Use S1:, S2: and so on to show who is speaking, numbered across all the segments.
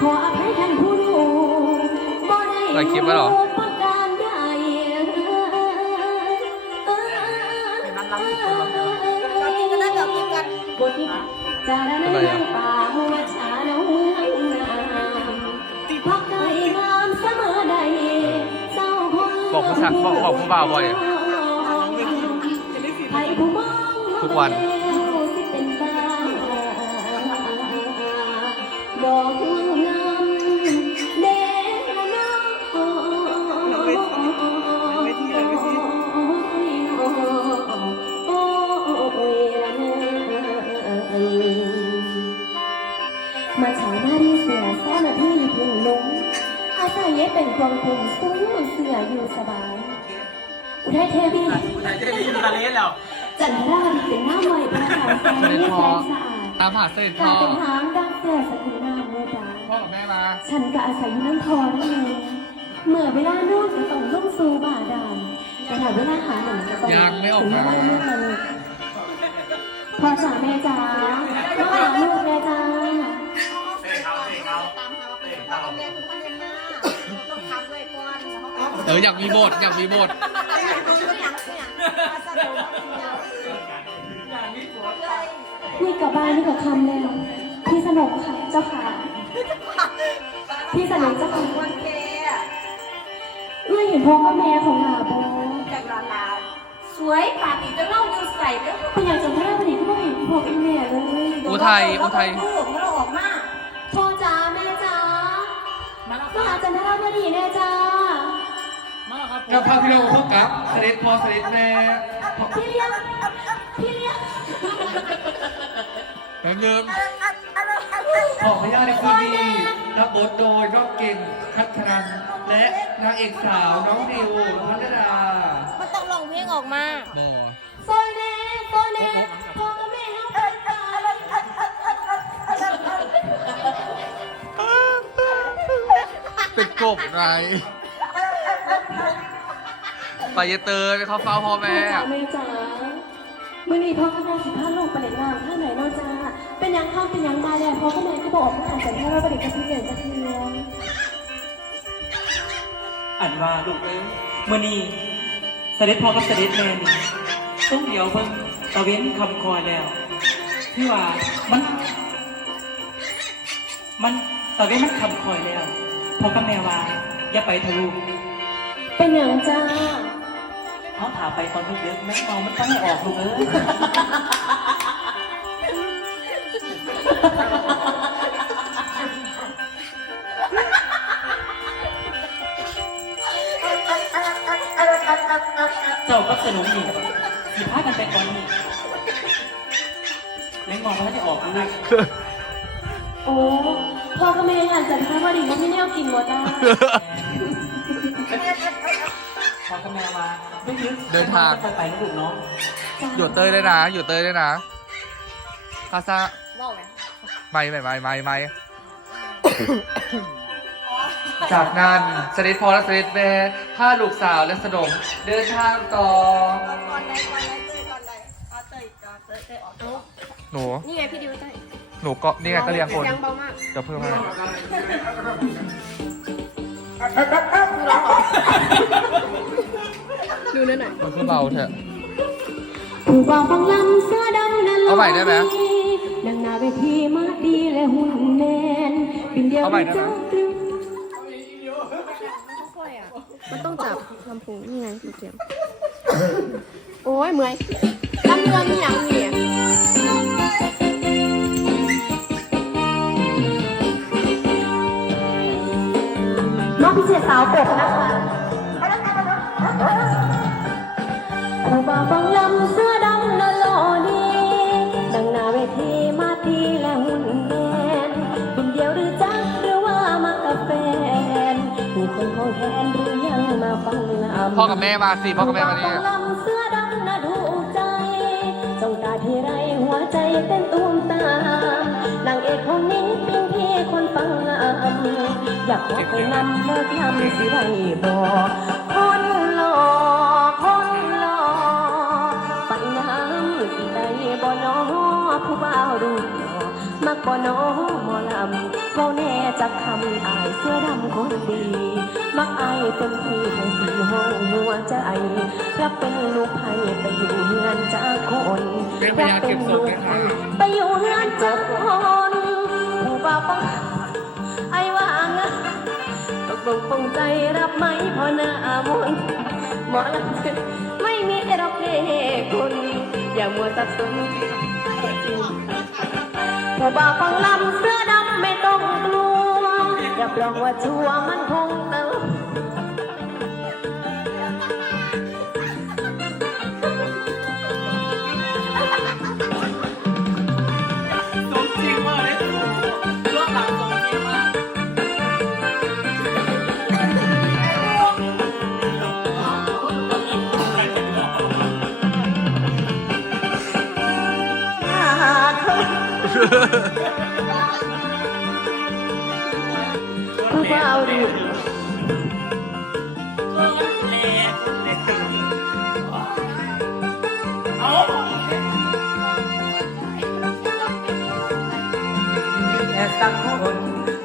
S1: ขออภัยท่านผู้ดูบ่ได้
S2: ถ่ายคลิปไว้เหรอ
S1: ประการใด
S3: เรากินกันได้แบบกินกัน
S1: บทจารณะยังป่ามัวชาโนงามพักใจงามเสมอใดเจ้าคน
S2: บอกผู้ชายบอกบอกผู้บ่าวบ่อย
S1: ใครผู้มอง
S2: ทุกวัน
S1: เย็บเป็นกองคุมซุ้มเสืออยู่สบายอุทัยเทวี
S4: ผู้ชายจะได้มีทะเลแล้ว
S1: จันทราดีเป็นหน้าใหม่ประสานแสงแสงสะอาด
S2: ตามหาเสด็จ
S1: ก
S2: พ่
S1: ลา
S2: อย
S1: เป็นหางดังเสือสกุลนามเมื่อดา
S2: พ่อกับแม่มา
S1: ฉันก็อาศัยอยู่น้ำพอนั่นเองเมื่อเวลานวดก็ต้องลุ่มสู่บ่าดานแต่ถ้าเวลาหาหนึ่งก็ต้อง
S2: ยังไม่ออกมา
S1: ถึงเวลาเมื่อมันพ่อจ๋าแม่จ๋ามาหาลูกแม่จ๋า
S4: เขา
S3: ก็เอ
S2: ออยากมีบทอยากมีบท
S3: อยากดูอย่างเนี่ยมาสนุกอย่างนี้เลย
S1: นี่กลับบ้านนี่กับคำแล้วพี่สนุกค่ะเจ้าค่ะ พี่สนุกเจ้าค่ะ
S3: วันเกะ
S1: เมื่อเห็นพ่อกับแม่ของหลาโบ
S3: จากลาลาสวยป่านนี้จะเล่าอยู่ใส่เด้อ
S1: เป็นอย่างจันทราพอดีก็ไม่เห็นพ่อกับแม่เลย
S2: อุทัยอุทัย
S3: ลูกเราออกมา
S1: พ่อจ๋าแม่จ๋า
S4: มาแล้วค
S1: มา
S4: รั
S1: หา
S4: บ
S1: จันทราพอดีแน่จ้า
S4: มาแล้วครับ
S2: กับพาพี่น้องพบกับเสด็จพ่อเสด็จแม่
S1: พี่เลี้ยงพี่เลี้ยง
S2: แป๊บนึง
S5: ขอพยาในคืนนี้รับบทโดยน้องเก่งคัทรันและนางเอกสาวน้องนิวพัฒดา
S3: มันต้องลองเพลงออกมา
S2: บอ
S1: ซอยแน่ซอยแน่พ่อกับแม่เขาไปตาย
S2: เป็นกบไง ไปเยเตอร์ไปเข้าเฝ้าพ่อแม่
S1: พ่อจ๋าแม่จ๋ามื่อนี้พ่อกับแม่สิพาลูกไปเล่นน้ำท่าไหนเนอกจ้าเป็นยังข้าเป็นยังมาแล้วพ่อกับแม่ก็บอกว่าหาจันทราพอดีกับพี่เลี้ยงจะเทือน
S6: อันว่าลูกเอ้ยมื่อนี้เสด็จพ่อกับเสด็จแม่นี่ต้องเดี๋ยวเพิ่งตะเว้นคำคอยแล้วที่ว่ามันมันตะเว้นมันคำคอยแล้วพ่อกับแม่ว่าอย่าไปทะลุ
S1: เป็นหยังจ้า
S6: เขาถามไปตอนลูกเด็กแม่เมามันตั้งไม่ออกลูกเอ้ยเจ้าก็สนุกนี่สิพากันไปก่อนนี่แม่งมองว่าจะออกลูก
S1: โอ้พ่อกับแม่หาจันทราพอดีว่าไม่แน่กินหมดจ้า
S6: พอกับแม่ว่าไม่ยึด
S2: เดินทาง
S6: ไปไปนะลูกเนาะ
S2: หยุดเตยด้วยนะหยุดเตยด้วยนะคาซา
S3: ว่าไง
S2: ไม่ไม่ไม่ไม่ไม่จากนั้นเสด็จพ่อและเสด็จแม่พาลูกสาวและสนมเดินทางต่อ
S3: ก่อนก่อนเลยก่อนเลยเตยก่อนเลยเอาเตยก่อนเตยเตยออกเอา
S2: หนู
S3: นี่ไงพี่ดิวเตย
S2: หนูก็นี่ไงก็เรียงคน
S3: ยังเบามาก
S2: เดี๋ยวเพิ่มมา
S3: ดูนั่ นหน่อย
S2: มันคือเบาเถอะ
S1: ผู้บ่าวฟังลำเสื้อดำนั้น
S2: เอาใหม่ได้ไหม
S1: นางนาเวทีมาดีและหุ่นแน่นปิ่นเดียว
S2: เอาใหม่ได้ไหม
S1: จ้าตรึง
S7: มันต้องจับลำโพงนี่ไงคือเสียงโอ้ยเมื่อยลำเรือมีอย่างนี่
S1: น้องพิเศษสาวปกนะคะ
S2: พ่อกับแม่มาสิพ่อกับแม่มานี่
S1: ลำเสื้อดำน่าถูกใจจ้องตาที่ไรหัวใจเต้นตูมตามนางเอกของนิ้งปิ้งพี่คนฟังลำอยากขอไปนำเลิกลำสิได้บอกคนหล่อคนหล่อไปน้ำสิได้บ่นอผู้บ่าวดูหล่อมักบ่นอหมอลำเราแน่จากคำอายเสื้อดำคนดี มักอายเต็มที่ให้สีห้องหัวใจรับเป็นลูกไผ่ไปอยู่เฮือนจากคน
S2: เป็นพ
S1: รั
S2: ยา
S1: เป็
S2: เก็
S1: น
S2: บศ
S1: ลู
S2: พ
S1: ก
S2: ไหมคะ
S1: ไปอยู่เฮือนจากคนผู้บ่าวปังไอ้ว่าไงตกลงปรงใจรับไหมพอหน้ามนต์หมอลำไม่มีรับเลคุณ อย่ามัวสับสนจริงผู้บ่าวฟังลำเสื้อดำไม่ต้องกลัวรับรองว่าชัวร์มันคงเติม ผู้บ่า
S4: เอา
S6: แค่สักคน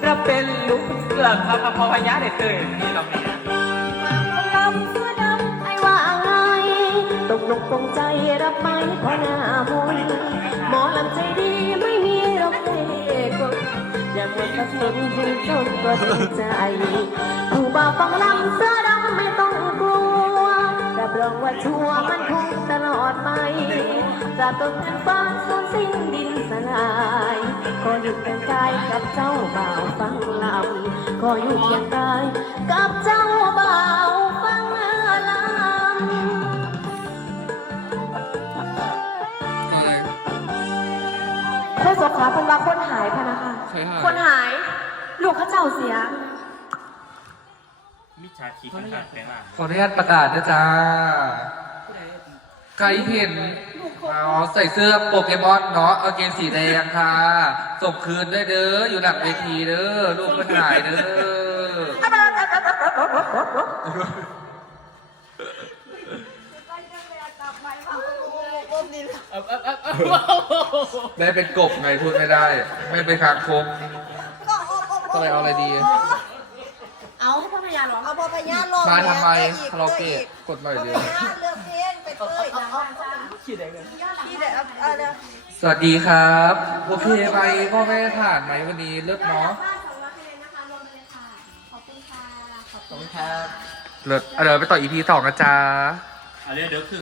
S6: รับเป็นลูกหลังมาพอพญาเด็ดเตยนี่เราเนี่ย
S1: ลำเสื้อดำไอ้ว่าไงตกลงปรงใจรับไหมพอหน้ามนต์หมอลำใจดี อย่ามัวสับสนให้จนกว่าดีใจผู้บ่าวฟังลำเสื้อดำไม่ต้องกลัวรับรองว่าชัวร์มันคงตลอดไปจะต้นเป็นฟ้าสูญสิ้นดินสลายขออยู่เคียงกายกับเจ้าบ่าวฟังลำขออยู่เคียงกายกับเจ้าบ่าวฟังลำ
S7: ผู้สงขาเป็นว่าคนหายพะนะคะ
S2: ใช่ค่ะ
S7: คนหายลู กเข้าเจ้าเสีย
S4: มิจฉาชีพขนาดแปลว่า
S2: ขออนุญาตประกาศนะจ๊ะใครเห็นเอาใส่เสื้อโปเกมอนเนาะเอาเกงสีแดงค่ะ ส่งคืนได้เด้อ อยู่หลังเวทีเด้อ ลูกมันหายเด้อแม่เป็นกบไงพูดไม่ได้ ไม่เป็นคางคก ก็เลยเอาอะไรดี
S7: เอาให้พ่อพญาร้อง
S3: เอาพอพญาลอง
S2: มาทำไม
S3: อีก
S2: คาราโอเกะกดหน่อย
S3: พอ
S2: เดี
S3: พ
S2: ยว
S3: ญาเลือกเพลงไปเต้ยนะที่เด็กเอาเดี๋ยว
S2: สวัสดีครับ โอเคไหมพ่อแม่ผ่านไหมวันนี้เลิศเนาะ
S6: ขอบคุณครับ
S2: เลิศเอาเดี๋ยวไปต่อ EP สองนะจ๊ะ
S4: อันนี้เดี๋ยวคือ